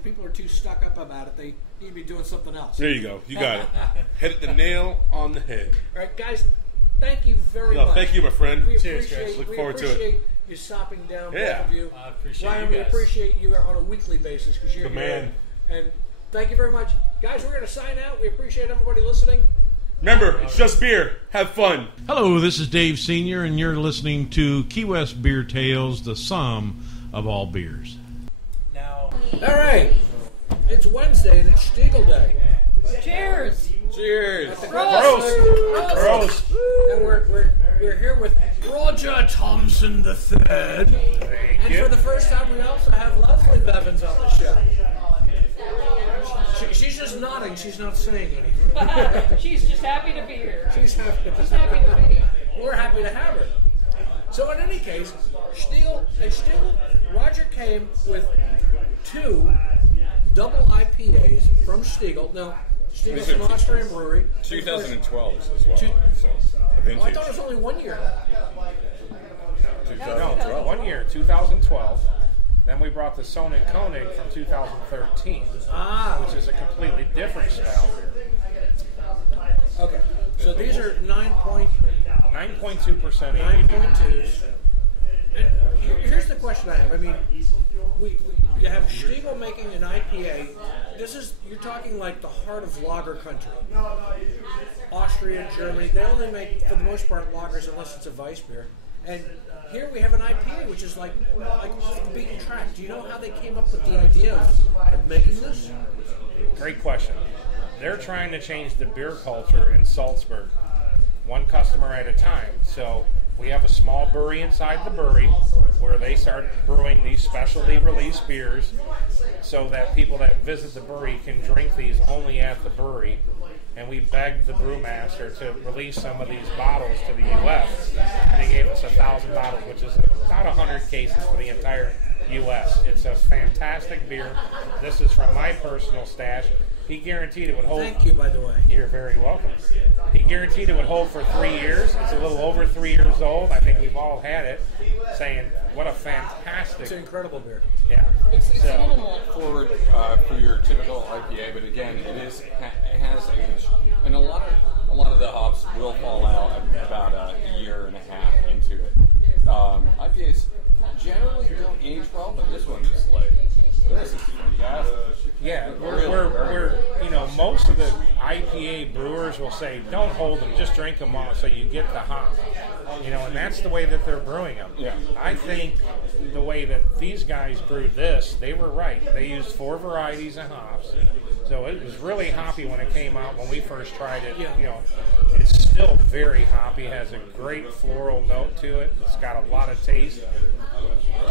if people are too stuck up about it, they need to be doing something else. There you go. You got it. Hit the nail on the head. All right, guys. Thank you very much. Thank you, my friend. We Cheers, appreciate, guys. Look we forward to it. appreciate you stopping down, Yeah. both of you. I appreciate Ryan, you we guys. appreciate you on a weekly basis because you're The here. man. And thank you very much. Guys, we're going to sign out. We appreciate everybody listening. Remember, it's just beer. Have fun. Hello, this is Dave Sr., and you're listening to Key West Beer Tales, the sum of all beers. Now, All right. It's Wednesday and it's Stiegel Day. Cheers! Cheers. At the Prost. Prost. And we're here with Roger Thompson III. And for the first time, we also have Leslie Bevins on the show. She's just nodding. She's not saying anything. She's just happy to be here. She's happy. She's happy to be here. We're happy to have her. So in any case, Stiegel, Roger came with 2 double IPAs from Stiegel. Now, Stiegel's an Austrian brewery. 2012 as well. So, a Oh, I vintage. thought it was only 1 year. 2012. 1 year, 2012. Then we brought the Son and Koenig from 2013, which is a completely different style beer. Okay. So these are 9.2s. 9.2% ABV. And here's the question I have. I mean, you have Stiegel making an IPA. You're talking like the heart of lager country. Austria, Germany, they only make, for the most part, lagers unless it's a Weiss beer. And here we have an IPA, which is like off the beaten track. Do you know how they came up with the idea of making this? Great question. They're trying to change the beer culture in Salzburg, one customer at a time. So we have a small brewery inside the brewery where they started brewing these specialty release beers so that people that visit the brewery can drink these only at the brewery. And we begged the brewmaster to release some of these bottles to the U.S. And they gave us 1,000 bottles, which is about 100 cases for the entire U.S. It's a fantastic beer. This is from my personal stash. He guaranteed it would hold. Thank you, by the way. You're very welcome. He guaranteed it would hold for 3 years. It's a little over 3 years old. I think we've all had it, saying what a fantastic. It's an incredible beer. Yeah. It's a little more. Forward for your typical IPA, but again, it has age, and a lot of the hops will fall out about a year and a half into it. IPAs generally don't age well, but this one is like, this is fantastic. Yeah, we're most of the IPA brewers will say, don't hold them, just drink them all so you get the hop. And that's the way that they're brewing them. Yeah. I think the way that these guys brewed this, they were right. They used 4 varieties of hops. So it was really hoppy when it came out when we first tried it. It's still very hoppy, has a great floral note to it. It's got a lot of taste.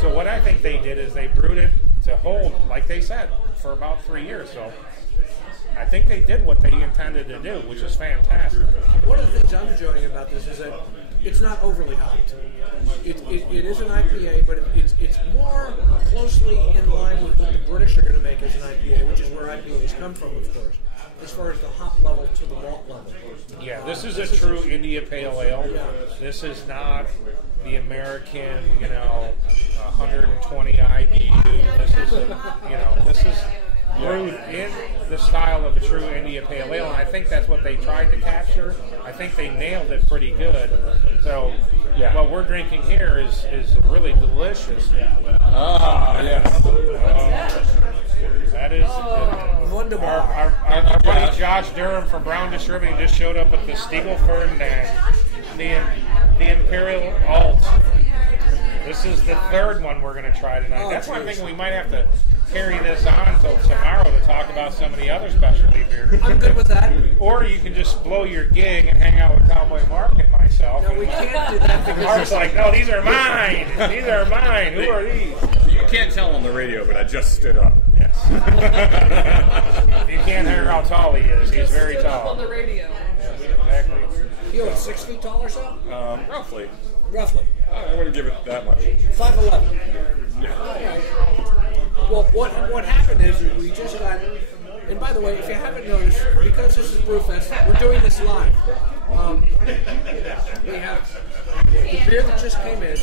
So what I think they did is they brewed it to hold, like they said, for about 3 years. So I think they did what they intended to do, which is fantastic. One of the things I'm enjoying about this is that it's not overly hopped. It is an IPA, but it's more closely in line with what the British are going to make as an IPA, which is where IPAs come from, of course, as far as the hop level to the malt level. Yeah, this is a true India Pale Ale. This is not the American, 120 IBU. This is brewed in the style of a true India Pale Ale, and I think that's what they tried to capture. I think they nailed it pretty good. So what we're drinking here is really delicious. That is Wonderful. our buddy Josh Durham from Brown Distributing just showed up at the Stiegel Ferdinand, the Imperial Alt. This is the 3rd one we're going to try tonight. That's why I'm thinking we might have to carry this on until tomorrow to talk about some of the other specialty beers. I'm good with that. Or you can just blow your gig and hang out with Cowboy Mark and myself. No, we can't do that because Mark's like, no, these are mine. These are mine. Who are these? You can't tell on the radio, but I just stood up. Yes. You can't hear how tall he is. He's very tall. On the radio. Yes, exactly. you're 6 feet tall or so? Roughly. Roughly. I wouldn't give it that much. 5'11". Yeah. All right. Well, what happened is we just got. And by the way, if you haven't noticed, because this is Brewfest, we're doing this live. We have the beer that just came in.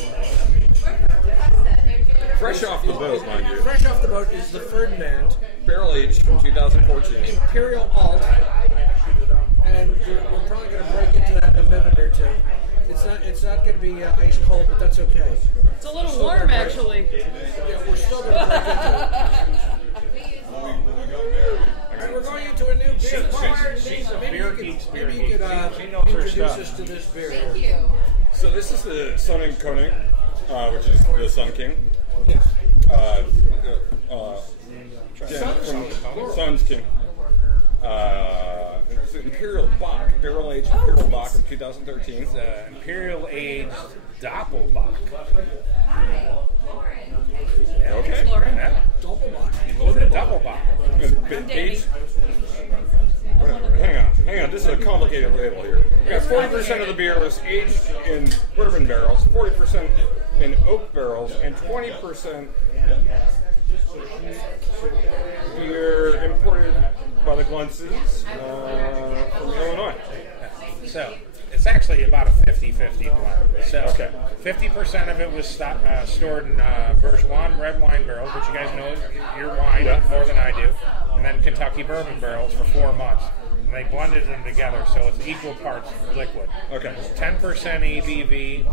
Fresh off the boat, mind you. Fresh off the boat is the Ferdinand barrel aged from 2014. Imperial Alt, and we're probably going to break into that in a minute or two. It's not going to be ice cold, but that's okay. It's a little warm, actually. Yeah, we're still going to break into it. And we're going into a new beer. She's a beer geek. Maybe you could She knows her introduce stuff. us to this beer. Thank you. So this is the Sun and Koning, which is the Sun King. Yes. From Sun's King. It's an Imperial Bock, barrel aged Imperial Bock from 2013. It's Imperial aged Doppelbock. Hi, Lauren. Okay. Lauren. Yeah. Doppelbock. Doppelbock. Aged. Whatever. Hang on. This is a complicated label here. We got 40% of the beer was aged in bourbon barrels, 40% in oak barrels, and 20% beer imported by the Glunces from Illinois. So it's actually about a 50-50 blend. So 50% of it was stored in Bourgeois red wine barrels, which you guys know your wine more than I do, and then Kentucky bourbon barrels for 4 months. And they blended them together, so it's equal parts liquid. Okay. 10% ABV.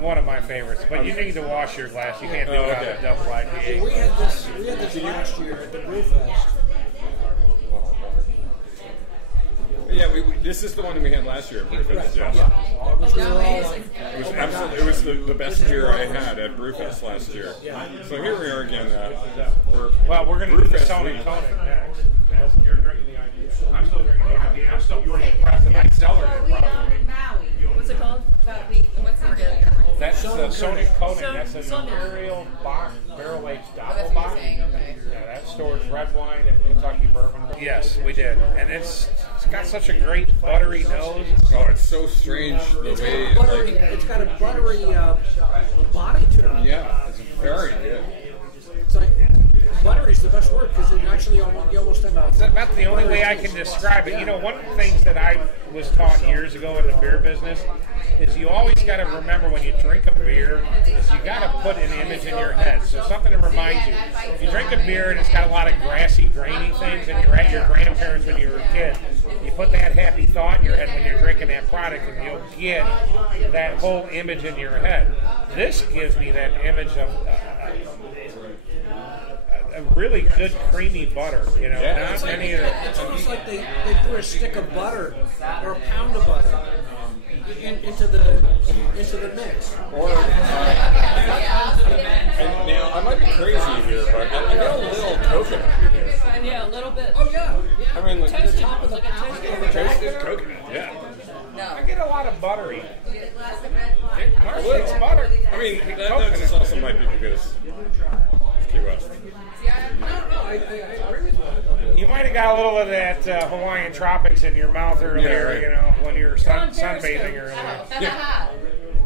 One of my favorites, but you need to wash your glass. You can't do it on a double IPA. We had this last year at the Brewfest. Yeah, this is the one that we had last year at Brewfest. Yes. It was the best beer I had at Brewfest last year. So here we are again. We're going to do the Sony Koning next. You're drinking the IPA. I'm still drinking the IPA. I'm still drinking the Preston Cellar. What's it called? What's the That's the Sony Koning. That's an Sony. Imperial Bock barrel aged That's what you're Doppelbock. saying, okay. Yeah, that stores red wine and Kentucky bourbon. Yes, we did, and it's got such a great buttery nose. Oh, it's so strange the way It's got a buttery body to it. yeah, it's very good. It's like buttery's the best word because it actually you almost have That's about the only way I can describe it. You know, one of the things that I was taught years ago in the beer business is you always got to remember when you drink a beer is you got to put an image in your head. So something to remind you. If you drink a beer and it's got a lot of grassy, grainy things and you're at your grandparents when you were a kid, you put that happy thought in your head when you're drinking that product and you'll get that whole image in your head. This gives me that image of a really good creamy butter, you know, not any of It's almost like they threw a stick of butter or a pound of butter into the mix. And now I might be crazy here, but I got a little coconut in here. Yeah, a little bit. Oh yeah. I mean, like Toasted. It's like a toasted. toasted coconut. Yeah. I get a lot of buttery. glass It's butter. I mean, that just also might be because it's Key West. I agree with you. You might have got a little of that Hawaiian tropics in your mouth earlier, right. you know, when you were on sunbathing Periscope. earlier.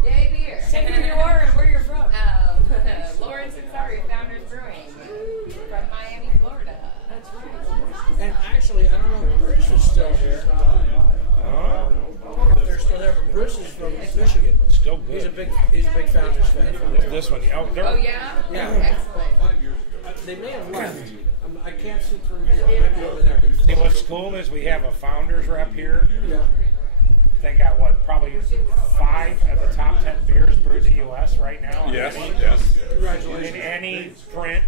Yay, beer. Say who you are and where you're from. Lauren Sinsari, Founders Brewing from Miami, Florida. That's right. And actually, I don't know if Bruce is still here. I don't know if they're still there, but Bruce is from Michigan. Still good. He's a big Founders fan. This one. Oh, Oh, yeah? Yeah. Excellent. They may have left. I can't see through. Maybe over there. See, what's cool is we have a founders rep here. Yeah. They got probably 5 of the top 10 beers brewed in the U.S. right now. Yes, In yes. Congratulations. any print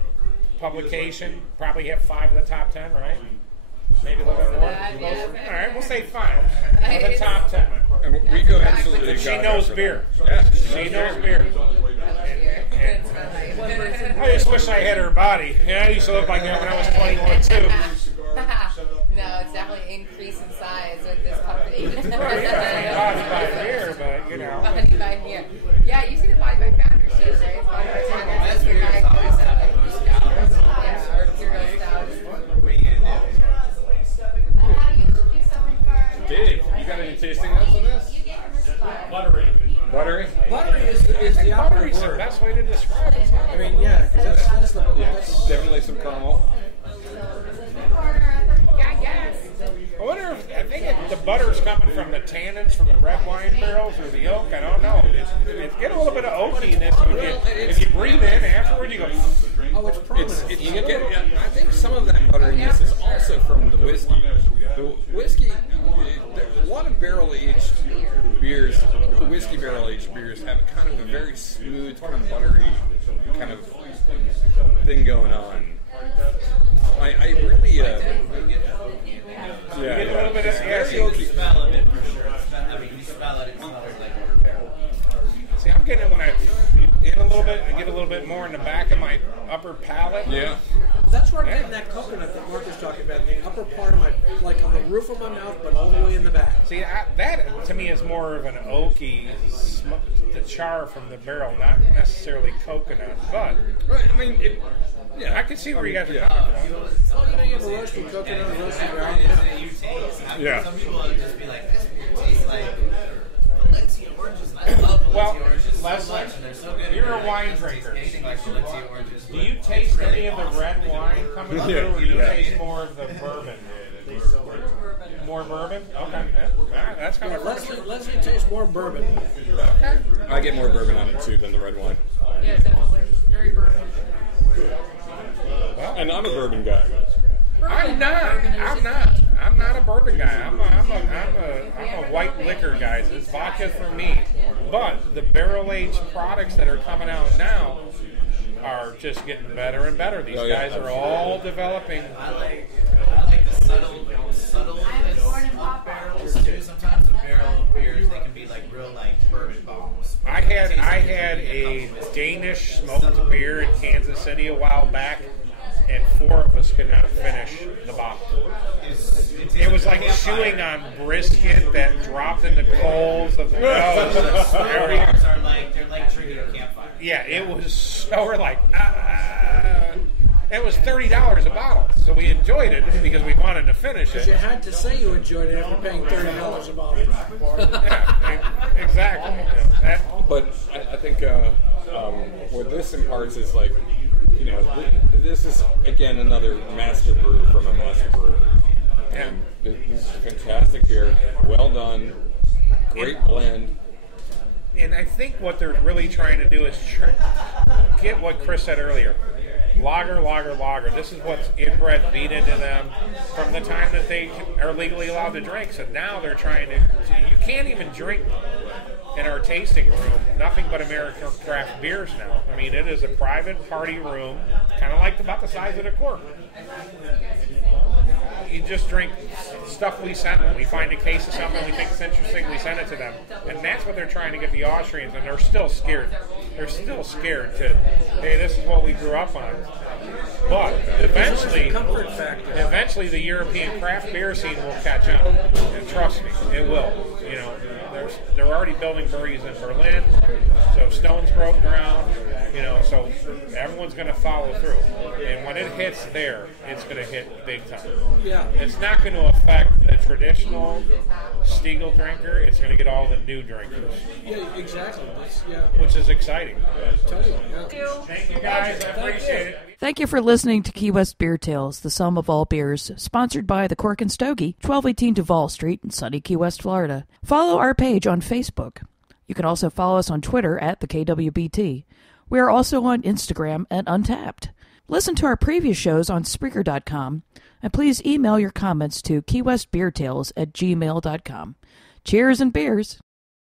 publication, probably have 5 of the top 10, right? Maybe a little bit more. All right, we'll say 5 of the top 10. And we go absolutely. But she gaga knows for beer. that. Yeah, She knows beer. I just wish I had her body. Yeah, I used to look like that when I was 21 too. No, it's definitely increased in size with this company. Body by beer, but you know. Body by beer. Yeah, you see the Body by Founders too, right? Body by Founders. That's the guy who goes out like these stouts. Yeah, our Imperial stouts. How do you do something for? Dave, you got any tasting notes on this? Buttery. Buttery? Buttery is the Buttery's operative the word. best way to describe it. I mean, yeah, 'cause that's the. Yes, definitely some caramel. Yeah, I guess. I wonder if I think the butter's coming from the tannins from the red wine barrels or the oak. I don't know. It's get a little bit of oakiness if you breathe in afterward. You go. Oh, it's prominent. You get, I think some of that butteriness is also from the whiskey. The whiskey, a lot of barrel-aged beers, whiskey barrel-aged beers have kind of a very smooth, kind of buttery kind of thing going on. I really, You get a little bit of oaky. Smell of it for sure. I mean, you smell it, it smells like barrel. See, I'm getting it when I get a little bit more in the back of my upper palate. Yeah. That's where I'm getting that coconut that Mark was talking about, the upper part of my, like on the roof of my mouth, but all the way in the back. See, that to me is more of an oaky, the char from the barrel, not necessarily coconut. But Right, I mean, I can see where you guys are coming from. Oh, you have a roasted coconut, a roasted ground. You taste. Yeah. Some people will just be like, this beer tastes like Valencia oranges. I love Valencia oranges so Leslie, much, and they're so good. you're a It wine tastes drinker. anything like Valencia oranges. Do you taste any of the red wine coming through, or do you taste more of the bourbon? More bourbon? Okay. Yeah. That's kind of Leslie tastes more bourbon. I get more bourbon on it too than the red wine. Yeah, definitely. Very bourbon. And I'm a bourbon guy. I'm not a bourbon guy. I'm a white liquor guy. It's vodka for me. But the barrel-aged products that are coming out now are just getting better and better. These guys are all developing. I like the subtleness of barrels too. Sometimes with barrel beers, they can be like real like bourbon bombs. I had a Danish smoked beer in Kansas City a while back, and 4 of us could not finish the bottle. It was like chewing on brisket that dropped in the coals of the nose. They're like drinking a campfire. Yeah, it was so we're like, it was $30 a bottle, so we enjoyed it because we wanted to finish You it. had to say you enjoyed it after paying $30 a bottle. Yeah, exactly. But I think what this imparts is like, this is again another master brew from a master brewer. Yeah. And this is a fantastic beer, well done, great blend. And I think what they're really trying to do is get what Chris said earlier. Lager. This is what's inbred beat into them from the time that they are legally allowed to drink. So now they're trying to. You can't even drink in our tasting room nothing but American craft beers now. I mean, it is a private party room, kind of like about the size of the Cork. You just drink stuff we send them. We find a case of something we think is interesting, we send it to them. And that's what they're trying to get the Austrians, and they're still scared. They're still scared to, hey, this is what we grew up on. But eventually the European craft beer scene will catch on. And trust me, it will. They're already building breweries in Berlin, so Stones broke ground, so everyone's going to follow through. And when it hits there, it's going to hit big time. Yeah. It's not going to affect the traditional Stiegel drinker. It's going to get all the new drinkers. Yeah, exactly. Which is exciting. Totally. Thank you guys. I appreciate it. Thank you for listening to Key West Beer Tales, the sum of all beers, sponsored by the Cork and Stogie, 1218 Duval Street in sunny Key West, Florida. Follow our page on Facebook. You can also follow us on Twitter at the KWBT. We are also on Instagram at Untapped. Listen to our previous shows on Spreaker.com, and please email your comments to keywestbeertales@gmail.com. Cheers and beers!